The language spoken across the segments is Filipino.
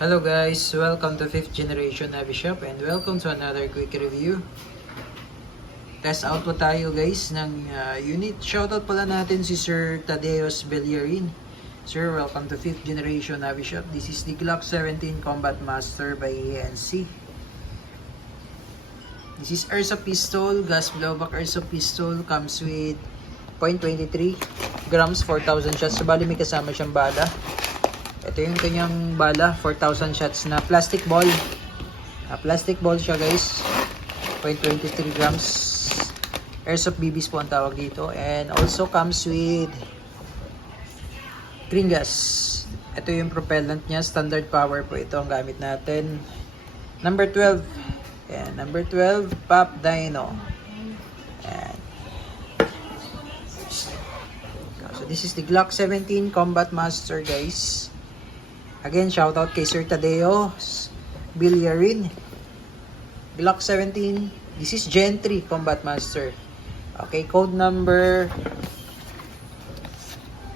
Hello guys, welcome to 5th generation Navi Shop and welcome to another quick review. Test out po tayo guys ng unit. Shoutout pala natin si Sir Tadeos Bellarin. Sir, welcome to 5th generation Navi Shop. This is the Glock 17 Combat Master by ANC. This is Airsoft pistol, gas blowback Airsoft pistol, comes with 0.23 grams, 4,000 shots. So bali may kasama siyang bala. Ito yung kanyang bala, 4,000 shots na plastic ball. Plastic ball siya guys. 0.23 grams. Airsoft BBs po ang tawag dito. And also comes with green gas. Ito yung propellant niya. Standard power po ito ang gamit natin. Number 12. Ayan, number 12, Pop Dino. Ayan. So this is the Glock 17 Combat Master guys. Again, shout out kay Sir Tadeo Bellarin. Glock 17. This is Gen 3 Combat Master. Okay, code number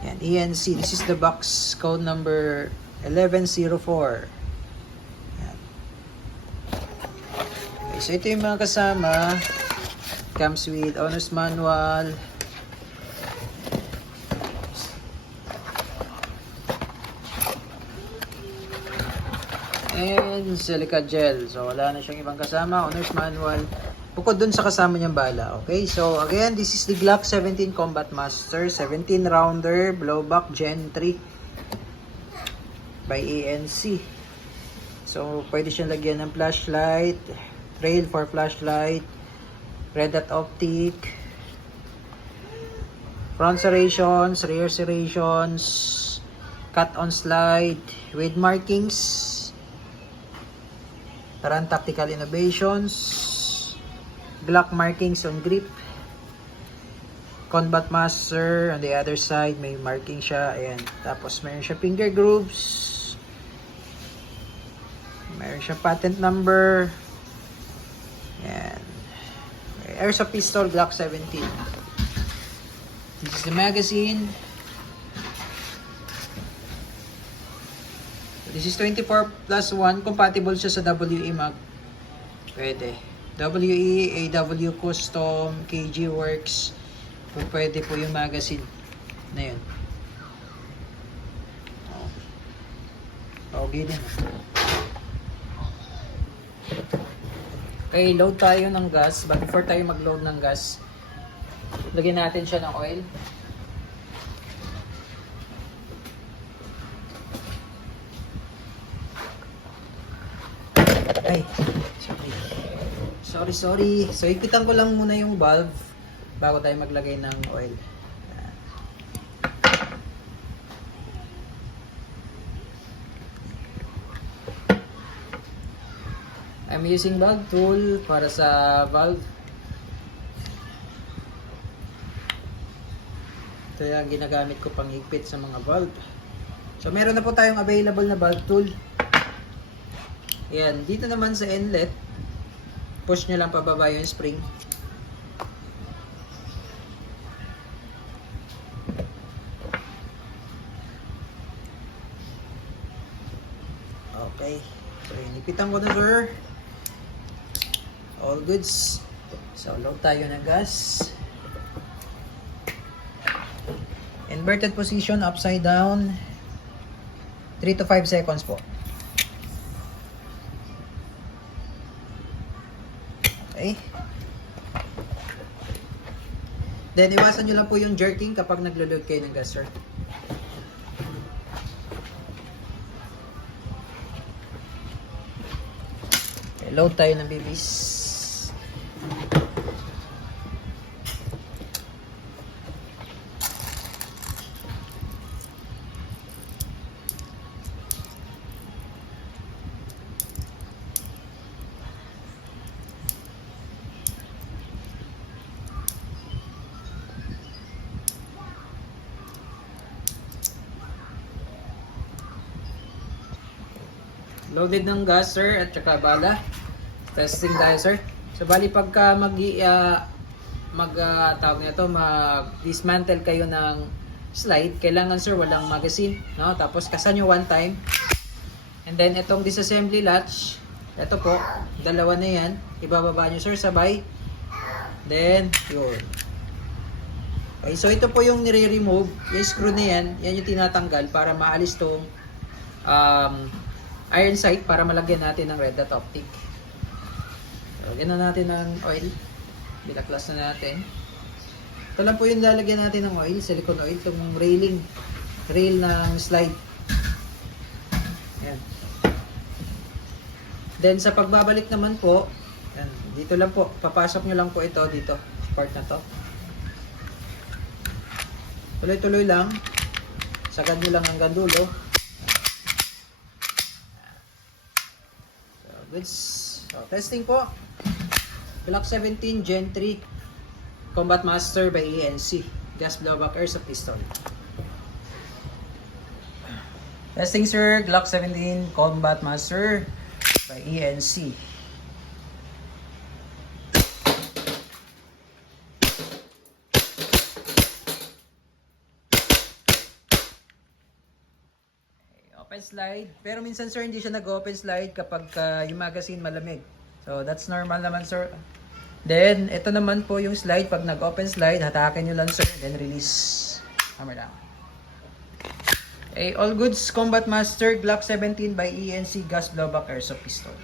yan, ENC. This is the box. Code number 1104. Yan. Okay, so ito yung mga kasama. Comes with owner's manual. And silica gel. So wala na siyang ibang kasama. Owner's manual. Bukod dun sa kasama niyang bala. Okay, so again, this is the Glock 17 Combat Master. 17 rounder blowback Gen 3 by ANC. So pwede siyang lagyan ng flashlight, trail for flashlight, red dot optic, front serrations, rear serrations, cut on slide with markings. Taran tactical innovations, Glock markings on grip, Combat Master on the other side may marking siya. Ayan. Tapos mayroon siya finger grooves, mayroon siya patent number. Ayan. Airsoft pistol Glock 17. This is the magazine. This is 24+1. Compatible siya sa WE mag. Pwede. WE, AW Custom, KG Works. Pwede po yung magazine na yun. Okay din. Okay, load tayo ng gas. But before tayo mag-load ng gas, lagyan natin siya ng oil. Ay, sorry. So, ipitan ko lang muna yung valve bago tayo maglagay ng oil. I'm using valve tool para sa valve. Ito yung ginagamit ko pang higpit sa mga valve. So, meron na po tayong available na valve tool. Yan, dito naman sa inlet, push nyo lang pababa yung spring. Okay. So, inipitan ko na sir. All goods. So, load tayo ng gas. Inverted position, upside down. 3 to 5 seconds po. Okay. Then, iwasan nyo lang po yung jerking kapag naglo-load kayo ng gas, sir. Okay, load tayo ng BBs. Loaded ng gas sir at saka bala. Testing tayo sir. So bali pagka tawag nito, mag-dismantle kayo ng slide, kailangan sir walang magazine, no? Tapos kasan nyo one time. And then, itong disassembly latch, ito po, dalawa na yan. Ibababa nyo, sir, sabay. Then, yun. Okay, so ito po yung nire-remove. Yung screw na yan, yan yung tinatanggal para maalis tong iron sight para malagyan natin ng red dot optic. So, lagyan na natin ng oil. Bilaklas na natin. Ito lang po yung lalagyan natin ng oil, silicone oil, itong rail ng slide. Ayan. Then sa pagbabalik naman po, yan, dito lang po, papasok nyo lang po ito dito, part na to. Tuloy-tuloy lang, sagad nyo lang hanggang dulo. So, goods. So, testing po. Glock 17 Gen 3 Combat Master by ENC. Gas blowback airsoft pistol. Testing, sir. Glock 17 Combat Master by ENC. Open slide. Pero minsan, sir, hindi siya nag-open slide kapag yung magazine malamig. So, that's normal naman, sir. Then, ito naman po yung slide. Pag nag-open slide, hatakin nyo lang, sir. Then, release. Hammer down. Okay, all goods, Combat Master, Glock 17 by ENC, gas blowback airsoft pistol.